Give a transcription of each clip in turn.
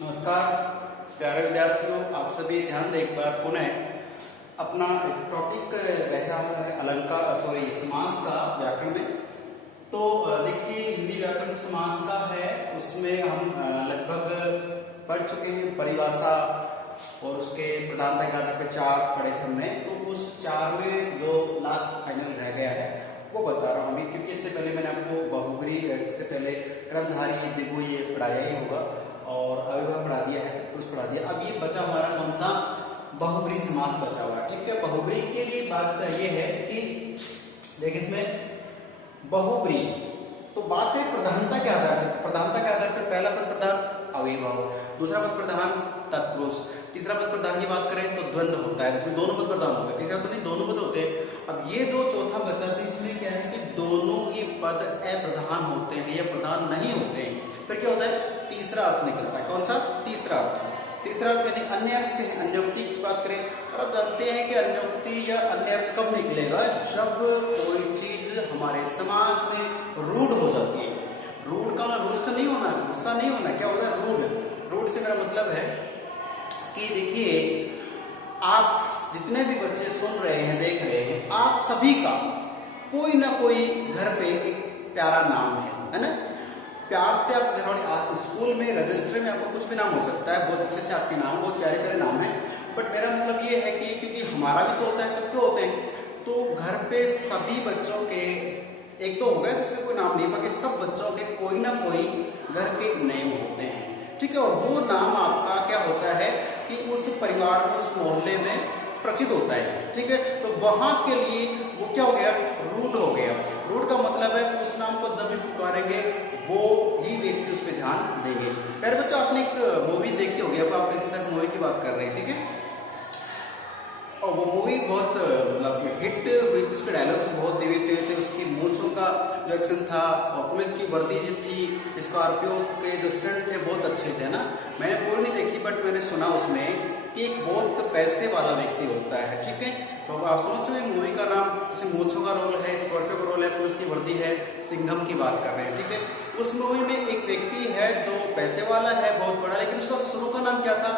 नमस्कार प्यारे विद्यार्थियों, आप सभी ध्यान दें एक बार पुनः अपना टॉपिक रह रहा है समास का व्याकरण में। तो देखिए हिंदी व्याकरण समास का है, उसमें हम लगभग पढ़ चुके हैं परिभाषा और उसके प्रधानता के आधार पर चार पढ़े थे हमने। तो उस चार में जो लास्ट फाइनल रह गया है वो बता रहा हूँ अभी, क्योंकि इससे पहले मैंने आपको बहुब्री से पहले क्रमधारी द्विगु ये पढ़ाया ही होगा और अविभक्त पढ़ा दिया है, तत्पुरुष पढ़ा दिया। अब ये बचा हमारा कौन सा बहुब्री समास बचा हुआ है। ठीक है, बहुब्री के लिए बात ये है कि देखिए इसमें बहुब्री तो बात है प्रधानता के आधार पर। प्रधानता के आधार पर पहला पद प्रधान अविभव, दूसरा पद प्रधान तत्पुरुष, तीसरा पद प्रधान की बात करें तो द्वंद्व होता है, जिसमें दोनों पद प्रधान होते हैं। तीसरा तो नहीं, दोनों पद होते हैं। अब ये जो चौथा बचा तो इसमें क्या है कि दोनों ही पद अप्रधान होते हैं या प्रधान नहीं होते हैं। फिर क्या होता है, तीसरा अर्थ निकलता है। कौन सा? तीसरा अर्थ। तीसरा अर्थ यानी अन्य अर्थ के हैं। अन्योक्ति की बात करें और आप जानते हैं कि अन्योक्ति या अन्य अर्थ कब निकलेगा, जब कोई चीज हमारे समाज में रूढ़ हो जाती है। रूढ़ का रुष्ट नहीं होना, गुस्सा नहीं होना, क्या होता है रूढ़। रूढ़ से मेरा मतलब है कि देखिए आप जितने भी बच्चे सुन रहे हैं, देख रहे हैं, आप सभी का कोई ना कोई घर पे एक प्यारा नाम है ना। प्यार से आप स्कूल में रजिस्टर में आपका कुछ भी नाम हो सकता है, बहुत अच्छे आपके नाम, बहुत प्यारे प्यारे नाम है। बट मेरा मतलब ये है कि क्योंकि हमारा भी तो होता है, सबके होते हैं, तो घर पे सभी बच्चों के एक तो होगा जिसका कोई नाम नहीं, बाकी सब बच्चों के कोई ना कोई घर के नेम होते हैं। ठीक है, और वो नाम आपका क्या होता है कि उस परिवार में, उस मोहल्ले में प्रसिद्ध होता है। ठीक है, तो वहां के लिए वो क्या हो गया, रूढ़ हो गया। रूढ़ का मतलब है उस नाम को जब भी पुकारेंगे वो ही व्यक्ति उस पर ध्यान देंगे। पहले बच्चों आपने एक मूवी देखी होगी, अब आप एक मूवी की बात कर रहे हैं। ठीक है, और वो मूवी बहुत मतलब हिट हुई थी, उसके डायलॉग्स बहुत देवे थे, उसकी मूंछों का जो एक्शन था और पुलिस की वर्दी जो थी, स्कॉर्पियो के जो स्टंट थे बहुत अच्छे थे ना। मैंने पूरी नहीं देखी बट मैंने सुना उसमें कि एक बहुत पैसे वाला व्यक्ति होता है। ठीक है, तो आप समझ रहे हैं मूवी का नाम, जैसे मूंछों का रोल है, स्कॉर्पियो का रोल है, पुलिस की वर्दी है, सिंघम की बात कर रहे हैं। ठीक है, उस मूवी में एक व्यक्ति है जो पैसे वाला है, बहुत बड़ा, लेकिन उसका शुरू का नाम क्या था,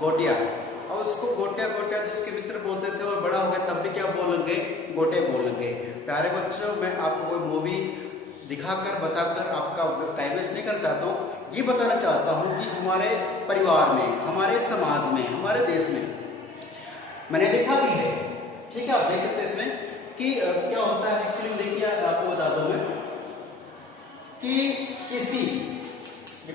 गोटिया। और उसको गोटिया गोटिया जो उसके मित्र बोलते थे, और बड़ा हो गया तब भी क्या बोलेंगे, गोटे बोलेंगे। प्यारे बच्चों, मैं आपको कोई मूवी दिखाकर बताकर आपका टाइम वेस्ट नहीं करना चाहता हूँ, ये बताना चाहता हूँ कि हमारे परिवार में, हमारे समाज में, हमारे देश में मैंने लिखा भी है। ठीक है, आप देख सकते हैं इसमें कि क्या होता है। फिल्म देखिए, आपको बता दूं मैं कि किसी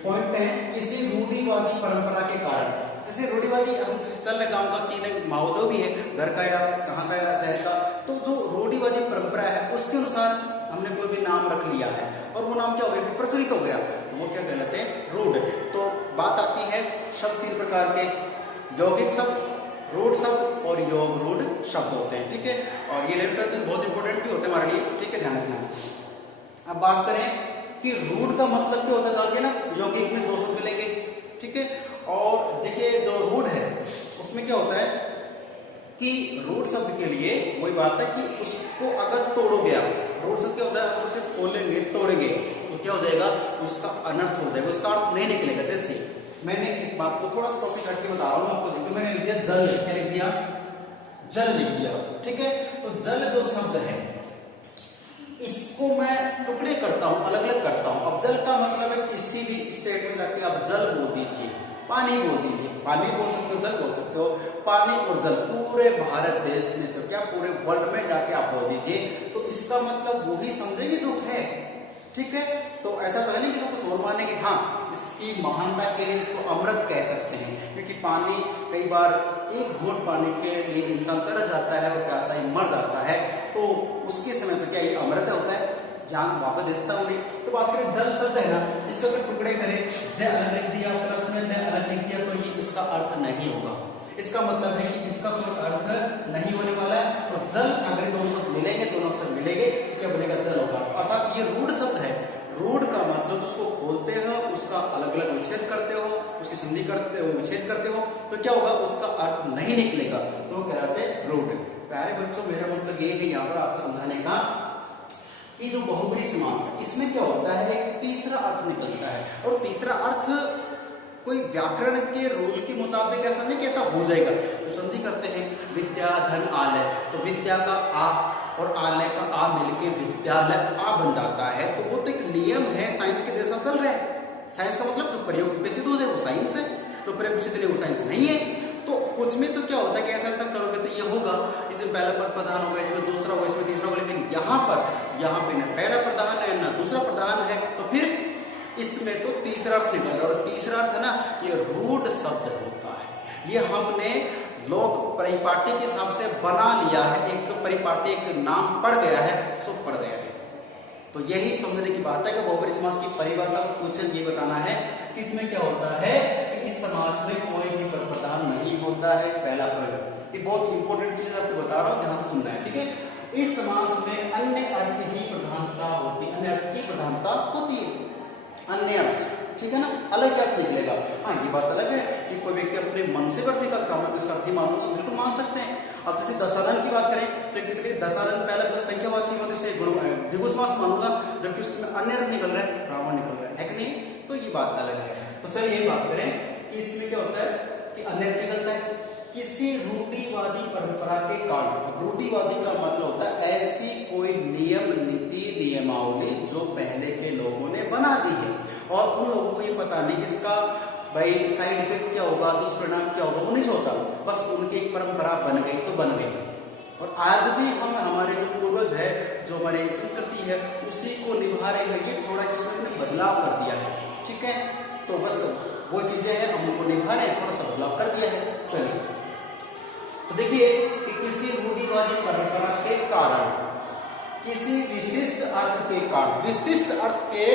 पॉइंट है, किसी रूढ़िवादी परंपरा के कारण, जैसे रूढ़िवादी हम चल रहे गांव का सीन है, माहौल जो भी है, घर का या कहाँ का या शहर का, तो जो रूढ़िवादी परंपरा है उसके अनुसार हमने कोई भी नाम रख लिया है और वो नाम क्या हो गया, प्रचलित हो गया, तो वो क्या कहलाते हैं, रूढ़। तो बात आती है शब्द तीन प्रकार के, यौगिक शब्द, रूढ़ शब्द और योग रूढ़ शब्द होते हैं। ठीक है, और ये लेटर बहुत इंपॉर्टेंट भी होते हैं हमारे लिए। ठीक है, ध्यान रखना। अब बात करें कि रूढ़ का मतलब क्या होता है, जानते हैं ना, यौगिक में दो शब्द मिलेंगे। ठीक है, और देखिए जो रूढ़ है उसमें क्या होता है कि रूढ़ शब्द के लिए वही बात है कि उसको अगर तोड़ोगे आप, रूढ़ शब्द क्या होता है, अगर उसे खोलेंगे, तोड़ेंगे तो क्या हो जाएगा, उसका अनर्थ हो जाएगा, उसका अर्थ नहीं निकलेगा। जैसे मैंने एक बात को थोड़ा सा टॉपिक हट के बता रहा हूँ आपको, देखिए मैंने लिख दिया जल, क्या लिख दिया, जल लिख दिया। ठीक है, तो जल जो शब्द है इसको मैं टुकड़े करता हूं, अलग अलग करता हूं। अब जल का मतलब है किसी भी स्टेट में जाके आप जल बोल दीजिए, पानी बोल दीजिए, पानी बोल सकते हो, जल बोल सकते हो, पानी और जल पूरे भारत देश में, तो क्या पूरे वर्ल्ड में जाके आप बोल दीजिए, तो इसका मतलब वही समझेंगे जो है। ठीक है, तो ऐसा तो है नहीं कि जो कुछ और मानेंगे। हाँ, इसकी महानता के लिए इसको अमृत कह सकते हैं, क्योंकि पानी कई बार एक घूंट पानी के लिए इंसान तरस जाता है और प्यासा ही मर जाता है, तो उसके समय पर क्या ये अमृत होता है, जान वापस देता उन्हें। तो बात करें जल शब्द है ना, इसको अगर टुकड़े करें, जय अलग लिख दिया प्लस में जय अलग लिख दिया, तो ये इसका अर्थ नहीं होगा। इसका मतलब है कि इसका कोई अर्थ नहीं होने वाला है। तो जल अगर दोनों शब्द मिलेंगे, दोनों शब्द मिलेंगे तो क्या बनेगा, जल होगा। अर्थात ये रूढ़ शब्द है। रूढ़ का मतलब उसको खोलते हो, उसका अलग अलग विच्छेद करते हो, उसकी संधि करते हो, विच्छेद करते हो, तो क्या होगा, उसका अर्थ नहीं निकलेगा, तो कहलाते हैं रूढ़। प्यारे बच्चों, मेरा मतलब ये है यहाँ पर आपको समझाने का कि जो बहुब्री समास है इसमें क्या होता है, एक तीसरा अर्थ निकलता है, और तीसरा अर्थ कोई व्याकरण के रूल के मुताबिक ऐसा नहीं कि ऐसा हो जाएगा। तो संधि करते हैं विद्या धन आलय, तो विद्या का आ और आलय का आ मिलके विद्यालय आ बन जाता है। तो वो तो एक नियम है, साइंस के जैसा चल रहा है। साइंस का मतलब जो प्रयोग पे सिद्ध हो जाए वो साइंस है, तो प्रयोग सिद्ध नहीं वो साइंस नहीं है। तो कुछ में तो क्या होता है कि ऐसा ऐसा करोगे तो ये होगा, इसमें पहला पद प्रधान होगा, इसमें दूसरा होगा, इसमें तीसरा होगा। लेकिन यहाँ पे ना पहला प्रधान है ना दूसरा प्रधान है, तो फिर इसमें तो तीसरा अर्थ निकल रहा है। और तीसरा अर्थ है ना, ये रूढ़ शब्द होता है। ये हमने लोक परिपाटी के हिसाब से बना लिया है, एक परिपाटी एक नाम पड़ गया है, सो पड़ गया है। तो यही समझने की बात है कि बहुब्री समास की परिभाषा को कुछ ये बताना है कि इसमें क्या होता है कि इस समास में कोई भी पद प्रधान नहीं होता है, पहला प्रयोग। ये बहुत इंपॉर्टेंट चीज आपको बता रहा हूँ, ध्यान से सुनना है, ठीक है। इस समास में अन्य अर्थ की प्रधानता होती है, अन्य अर्थ की प्रधानता होती है, अन्य अर्थ, ठीक है ना, अलग अर्थ निकलेगा। हाँ, ये बात अलग है कि कोई व्यक्ति अपने मन से वर्त निकाल रहा है तो इसका अर्थ ही मानूंगा, बिल्कुल मान सकते हैं। अब जैसे दशानन की बात करें तो दशानन पहले बस संख्यावाची होने से द्विगु समास मानूंगा, जबकि उसमें अन्य अर्थ निकल रहा है, रावण निकल रहा है कि नहीं, तो ये बात अलग है। तो चलिए यही बात करें कि इसमें क्या होता है कि अन्य अर्थ निकलता है किसी रूढ़िवादी परंपरा के कारण। रूढ़िवादी का मतलब होता है ऐसी कोई नियम नीति नियमावली जो पहले के लोगों ने बना दी है और उन लोगों को ये पता नहीं कि इसका भाई साइड इफेक्ट क्या होगा, दुष्परिणाम क्या होगा, वो नहीं सोचा, बस उनकी एक परंपरा बन गई तो बन गई। और आज भी हम हमारे जो पूर्वज है, जो हमारी संस्कृति है, उसी को निभा रहे हैं। ये थोड़ा इसमें बदलाव कर दिया है, ठीक है, तो बस वो चीजें हैं हम उनको निभा रहे हैं, थोड़ा सा बदलाव कर दिया है। चलिए, तो देखिए कि किसी रूढ़िवादी परंपरा के कारण, किसी विशिष्ट अर्थ के कारण, विशिष्ट अर्थ के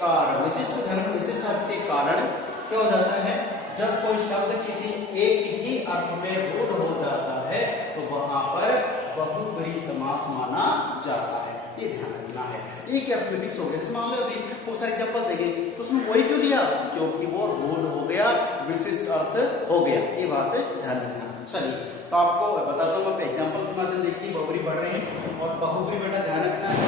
कारण, विशिष्ट धर्म विशिष्ट अर्थ के कारण क्या हो जाता है, जब कोई शब्द किसी एक ही अर्थ में रूढ़ हो जाता है तो वहां पर बहुब्रीहि समास माना जाता है। ये ध्यान रखना है। एक अर्थ में फिक्स हो गया, जैसे मान लो अभी बहुत सारे एग्जाम्पल देंगे तो उसमें वही क्यों लिया, क्योंकि वो रूढ़ हो गया, विशिष्ट अर्थ हो गया। ये बात ध्यान रखना। चलिए, तो आपको बताता हूँ, आप एग्जाम्पल के माध्यम देखिए बहुब्रीहि पढ़ रहे हैं। और बहुब्रीहि बेटा ध्यान रखना है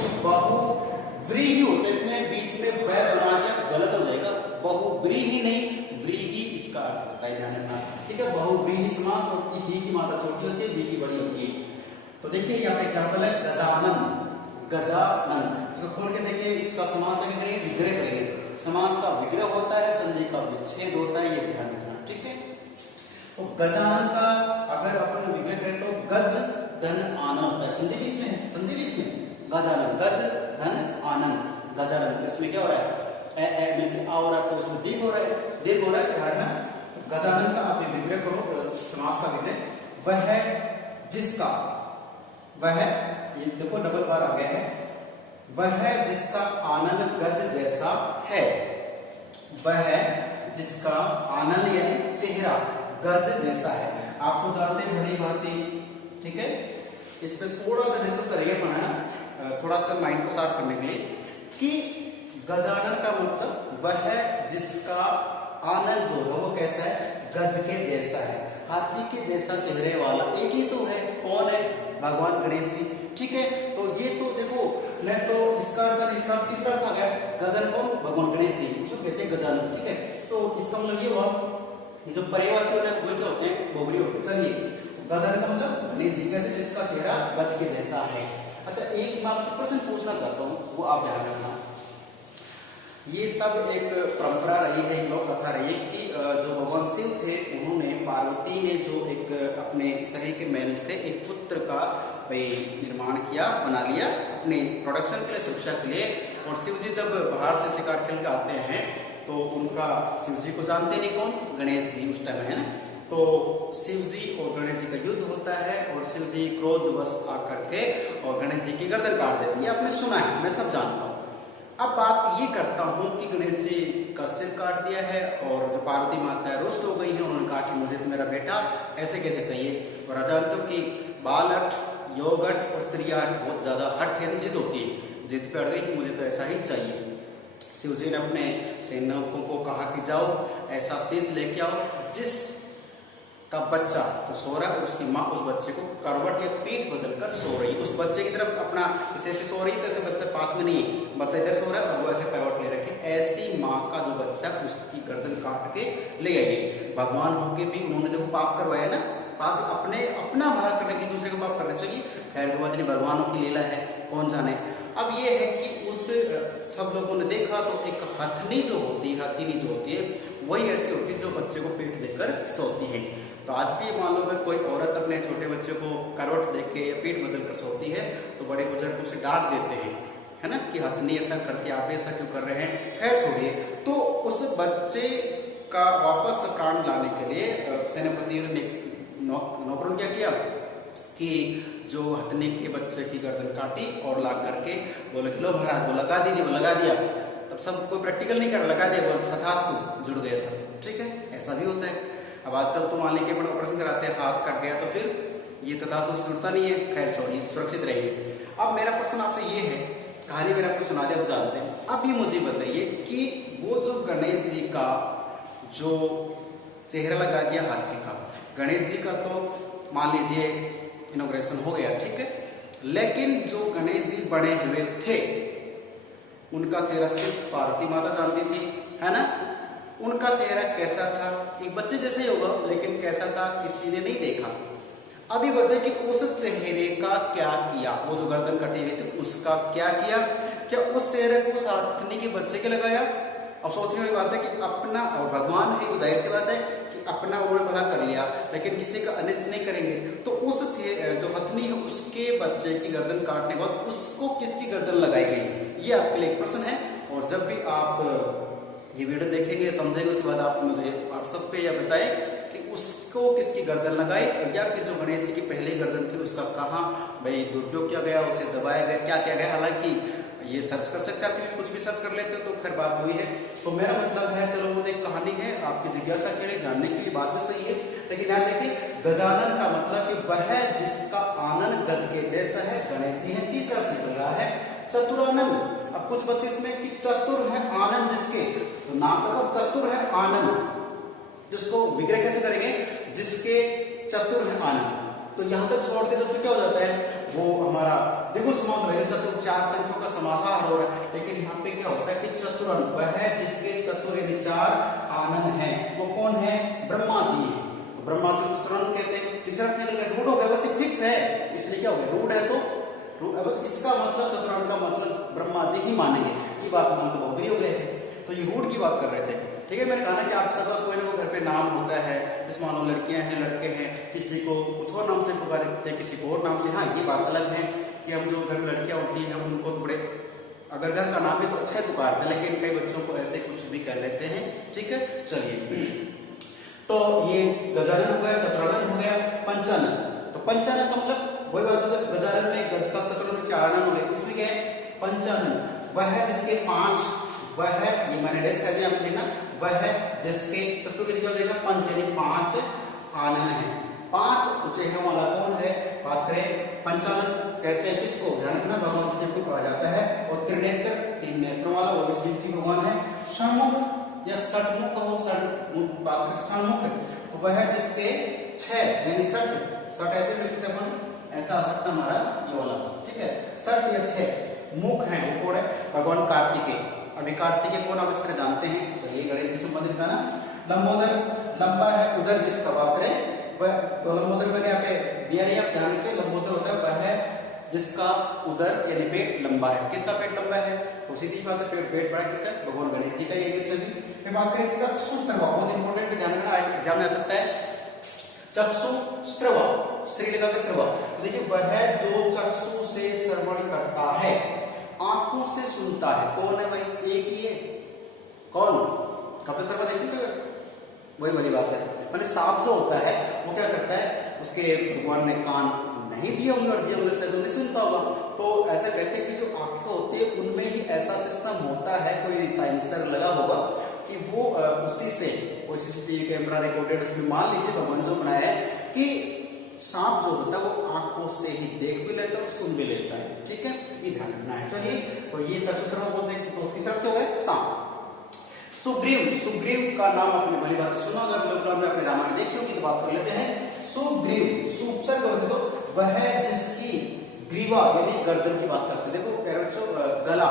कि बहुब्रीहि होता है, इसमें बीच में ब बना दिया गलत हो जाएगा, बहुब्रीहि नहीं, व्रीहि इसका अर्थ होता है, ध्यान रखना, ठीक है। बहुब्रीहि समास और ही की मात्रा छोटी होती है, बी की बड़ी होती है। तो देखिए यहाँ पे एग्जाम्पल है गजानन, गजानन, इसको खोल के देखिए, इसका समास आगे करेंगे, विग्रह करेंगे। समास का विग्रह होता है, संधि का विच्छेद होता है, ये ध्यान रखना, ठीक है। तो गजानन का अगर अपन विग्रह करें तो गज धन आनन होता है, संधि भी इसमें है, संधि भी इसमें, गजानन, गज धन आनन, गजानन। तो इसमें क्या हो रहा है, आ हो रहा है, तो उसमें दीर्घ हो रहा है, दीर्घ हो रहा है, ध्यान में। तो गजानन का आप विग्रह करो, समास का विग्रह, वह है जिसका, वह ये देखो डबल बार आ गया है, वह है जिसका आनन गज जैसा है, वह है जिसका आनन यानी चेहरा गज जैसा है। आप तो जानते हैं भली भांति, ठीक है। इस पे थोड़ा सा डिस्कस करेंगे अपन, है ना, थोड़ा सा माइंड को साफ करने के लिए कि गजानन का मतलब वह है जिसका आनन जो है वो कैसा है, गज के जैसा है, हाथी के जैसा चेहरे वाला। एक ही तो है, कौन है, भगवान गणेश जी, ठीक है। तो ये तो देखो, नहीं तो इसका अर्थ, इसका तीसरा अर्थ आ गया, गजन कौन, भगवान गणेश जी, उसको कहते हैं गजानन, ठीक है। तो इसका मतलब ये हुआ, ये जो पर्यायवाची होते हैं वो क्या होते हैं, बहुब्रीहि होते हैं। चलिए, गजानन का मतलब गणेश जी, कैसे, जिसका चेहरा गज के जैसा है। अच्छा, एक मैं आपसे प्रश्न पूछना चाहता हूँ, वो आप ध्यान रखना। ये सब एक परंपरा रही है, एक लोक कथा रही है कि जो भगवान शिव थे, उन्होंने, पार्वती ने जो एक अपने शरीर के मैल से एक पुत्र का निर्माण किया, बना लिया अपने प्रोडक्शन के लिए, सुरक्षा के लिए। और शिव जी जब बाहर से शिकार खेल के आते हैं तो उनका, शिव जी को जानते नहीं कौन, गणेश जी उस टाइम, है ना। तो शिव जी और गणेश जी का युद्ध होता है और शिव जी क्रोधवश आकर के और गणेश जी की गर्दन काट देती है। आपने सुना है, मैं सब जानता हूँ। अब बात ये करता हूँ कि गणेश जी का सिर काट दिया है और जो पार्वती माता है रुष्ट हो गई है, उन्होंने कहा कि मुझे तो मेरा बेटा ऐसे कैसे चाहिए। और जानते हो कि बालहट, योगहट और त्रियाहट बहुत ज्यादा हट है, जिद होती है, जिद पे अड़ गई कि मुझे तो ऐसा ही चाहिए। शिव जी ने अपने सैनिकों को कहा कि जाओ ऐसा शीश लेके आओ जिस का बच्चा तो सो रहा है और उसकी माँ उस बच्चे को करवट या पीठ बदलकर सो रही है, उस बच्चे की तरफ अपना ऐसे सो रही है, तो ऐसे बच्चा पास में नहीं है, बच्चा इधर सो रहा है और वो ऐसे करवट ले रखे, ऐसी माँ का जो बच्चा अच्छा उसकी गर्दन काट के ले आइए। भगवान होके भी उन्होंने देखो पाप करवाया ना, पाप अपना भला करने के लिए दूसरे का पाप करना चाहिए। खैर की बात नहीं, भगवानों की लीला है, कौन जाने। अब ये है कि उस सब लोगों ने देखा तो एक हथनी जो होती है, हथनी जो होती है वही ऐसी होती है जो बच्चे को पीठ देकर सोती है। तो आज भी मान लो अगर कोई औरत अपने छोटे बच्चे को करवट देके या पीठ बदल कर सोती है तो बड़े बुजुर्ग उसे डांट देते हैं, है ना, कि हथनी ऐसा करते, आप ऐसा क्यों कर रहे हैं। खैर छोड़िए, तो उस बच्चे का वापस प्राण लाने के लिए सेनापति ने नौकरों ने क्या किया कि जो हथनी के बच्चे की गर्दन काटी और ला करके बोले कि लो महाराज वो लगा दीजिए, वो लगा दिया। तब सब कोई प्रैक्टिकल नहीं कर, लगा दिया, बोल तथास्तु, जुड़ गए सब, ठीक है, ऐसा भी होता है। अब आजकल तो मान लीजिए बड़ा ऑपरेशन कराते हैं, हाथ कट गया तो फिर ये तथास्तु जुड़ता नहीं है। खैर छोड़िए, सुरक्षित रहिए। अब मेरा प्रश्न आपसे ये है, कहानी मैंने आपको सुना दिया, आप जानते हैं। अब ये मुझे बताइए कि वो जो गणेश जी का जो चेहरा लगा दिया हाथी का, गणेश जी का तो मान लीजिए इनॉग्रेशन हो गया, ठीक है, लेकिन जो गणेश जी बने हुए थे उनका चेहरा सिर्फ पार्वती माता जानती थी, है ना। उनका चेहरा कैसा था, एक बच्चे जैसे ही होगा, लेकिन कैसा था किसी ने नहीं देखा। अभी बताइए कि उस चेहरे का क्या किया, वो जो गर्दन कटी हुई थी उसका क्या किया, क्या उस चेहरे को उस हथनी के बच्चे के लगाया। अब सोचने वाली बात है कि अपना, और भगवान है, वो जाहिर सी बात है कि अपना वो भला कर लिया, लेकिन किसी का अनिष्ट नहीं करेंगे। तो उस जो हथनी है उसके बच्चे की गर्दन काटने के बाद उसको किसकी गर्दन लगाई गई, ये आपके लिए एक प्रश्न है। और जब भी आप ये वीडियो देखेंगे, समझेंगे, उसके बाद आप मुझे व्हाट्सएप पे या बताएं कि उसको किसकी गर्दन लगाई, या फिर जो गणेश जी की पहली गर्दन थी उसका कहाँ भाई दुरुपयोग किया गया, उसे दबाया गया, क्या किया गया। हालांकि ये सर्च कर सकते हैं, आप कुछ भी सर्च कर लेते हो तो खैर बात हुई है। तो मेरा मतलब है, चलो वो एक कहानी है आपकी जिज्ञासा के लिए, जानने के लिए, बात भी सही है। लेकिन यहाँ देखिए, गजानन का मतलब कि वह जिसका आनंद गज के जैसा है, गणेश जी है। तीसरा से बन रहा है चतुरानंद। अब कुछ बच्चे इसमें कि चतुर है आनंद जिसके, तो नाम लगा चतुर है आनंद, जिसको विग्रह कैसे करेंगे, जिसके चतुर है आनंद। तो यहाँ तक छोड़ देते तो क्या हो जाता है, वो हमारा देखो समास रहेगा, चतुर चार संख्याओं का समाहार हो रहा है। लेकिन यहाँ पे क्या होता है कि चतुरन, वह जिसके चतुर यानी चार आनंद है, वो कौन है, ब्रह्मा जी है। तो ब्रह्मा जी चतुरन कहते हैं। तीसरा रूढ़ हो गया, बस फिक्स है, इसलिए क्या हो गया, रूढ़ है तो अब इसका मतलब चतुरान का मतलब ब्रह्मा जी ही मानेंगे, ये बात मान तो हो गए। तो ये रूढ़ की बात कर रहे थे, ठीक है। मैंने कहा कि आप सबका कोई ना कोई घर पे नाम होता है, जिस मानो लड़कियां हैं, लड़के हैं, किसी को कुछ और नाम से पुकारते हैं, किसी को और नाम से। हाँ, ये बात अलग है कि हम जो घर में लड़कियां होती हैं उनको थोड़े, अगर घर का नाम है तो अच्छा पुकारते हैं, लेकिन कई बच्चों को ऐसे कुछ भी कर लेते हैं, ठीक है। चलिए, तो ये गजानन हो गया, चतुरानन हो गया, पंचानन। तो पंचानन का मतलब वही बात है, गजानन में गज का चक्र में चार आनंद हो गए, इसमें क्या है, पंचानन, वह है जिसके पांच, वह है, ये मैंने डेस्क कर दिया, आप देखना, वह है जिसके चतुर्थ हो जाएगा पंच यानी पांच आनंद है। पांच चेहरों वाला कौन है, बात करें पंचानन कहते हैं किसको, ध्यान रखना, भगवान शिव को कहा जाता है। और त्रिनेत्र, तीन नेत्रों वाला, वो भी शिव की भगवान है। षण्मुख या षण्मुख हो, षण्मुख, तो वह है जिसके छह यानी षट ऐसे भी लिखते हैं, ऐसा आ सकता हमारा ये वाला, ठीक है, षट या छह मुख है, वो कौन है, भगवान कार्तिकेय। अभी कार्तिकेय कौन आप इस तरह जानते हैं, चलिए गणेश जी से संबंधित है ना। लंबोदर, लंबा है उधर जिसका बात करें वह, तो लंबोदर मैंने यहाँ पे दिया नहीं, आप ध्यान रखिए, लंबोदर होता है वह है जिसका उदर यानी पेट लंबा है। किसका पेट लंबा है, तो सीधी बात है, पेट बड़ा किसका, भगवान गणेश जी का ही है। किससे भी फिर बात करें चक्षुस्त्रवा, बहुत इंपॉर्टेंट, ध्यान रखना, एग्जाम में आ सकता है। चक्षुस्त्रवा, श्री लगा के श्रवा, देखिए वह जो चक्षु से श्रवण करता है, आंखों से सुनता है, कौन है भाई, एक ही है, कौन, कपिल शर्मा देखिए, वही वाली बात है। मैंने सांप जो होता है वो क्या करता है, उसके भगवान ने कान नहीं दिया होंगे और दिया होंगे शायद नहीं सुनता होगा। तो ऐसा कहते हैं कि जो आंखें होती है उनमें ही ऐसा सिस्टम होता है, कोई साइंसर लगा होगा कि वो उसी से, कोई सीसीटीवी कैमरा रिकॉर्डेड, उसमें मान लीजिए भगवान जो बनाया है कि सांप जो होता है वो आंखों से ही देख भी लेता है और सुन भी लेता है, ठीक है, ये ध्यान रखना है। चलिए, तो ये चक्षुश्रवण बोलते हैं। तो तीसरा क्या है, सांप। सुग्रीव, सुग्रीव का नाम आपने भली बात सुना, अगर लोग में अपने रामायण देखी होगी तो बात कर लेते हैं। सुग्रीव, सुपसर्ग वैसे तो वह जिसकी ग्रीवा यानी गर्दन की बात करते हैं। देखो प्यारे बच्चों, गला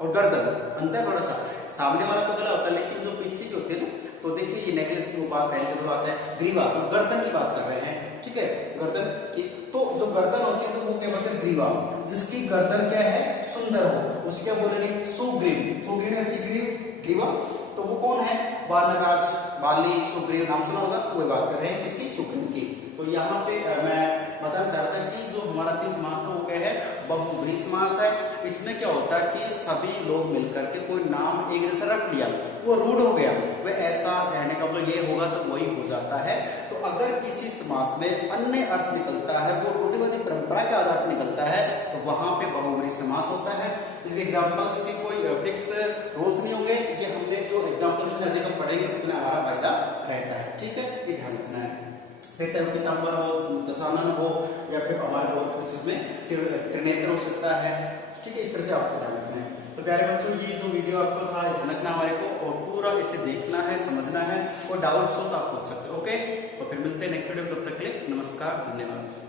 और गर्दन अंतर थोड़ा सा, सामने वाला तो गला होता है, लेकिन जो पीछे की होती है ना, तो देखिए ये नेकलेस की बात पहन के तो आता है ग्रीवा, तो गर्दन की बात कर रहे हैं, ठीक है, गर्दन की। तो जो गर्दन होती है तो वो क्या बोलते हैं, ग्रीवा। जिसकी गर्दन क्या है, सुंदर हो, उसे क्या बोलेंगे, सुग्रीव। सुग्रीव या ग्रीवा, तो वो कौन है, वानराज, बाली, सुग्रीव नाम सुना होगा, तो वो बात कर रहे हैं इसकी, सुग्रीव की। तो यहाँ पे मैं बताना चाह रहा था कि जो हमारा अंतिम समास है वो क्या है, बहुव्रीहि समास है। इसमें क्या होता है कि सभी लोग मिलकर के कोई नाम एक जैसा रख लिया, वो रूढ़ हो गया, वह ऐसा रहने का मतलब ये होगा तो वही हो जाता है। तो अगर किसी समास में अन्य अर्थ निकलता है, वो रूढ़िवादी परंपरा के आधार पर निकलता है, तो वहां पे बहुव्रीहि समास होता है। इसके एग्जांपल्स की कोई फिक्स रूल्स नहीं होंगे, ये हमने जो एग्जांपल्स में अधिक पढ़ेंगे उतना हमारा फायदा रहता है, ठीक है, ये ध्यान रखना है। फिर चाहे पीताम्बर हो, दशानन हो, या फिर हमारे और कुछ इसमें त्रिनेत्र हो सकता है, ठीक है, इस तरह से आपको ध्यान रखना है। तो प्यारे बच्चों, ये जो वीडियो आपको था ध्यान रखना हमारे को, और पूरा इसे देखना है, समझना है, और डाउट्स हो तो आप पूछ सकते हो, ओके। तो फिर मिलते हैं नेक्स्ट वीडियो, तब तक के लिए नमस्कार, धन्यवाद।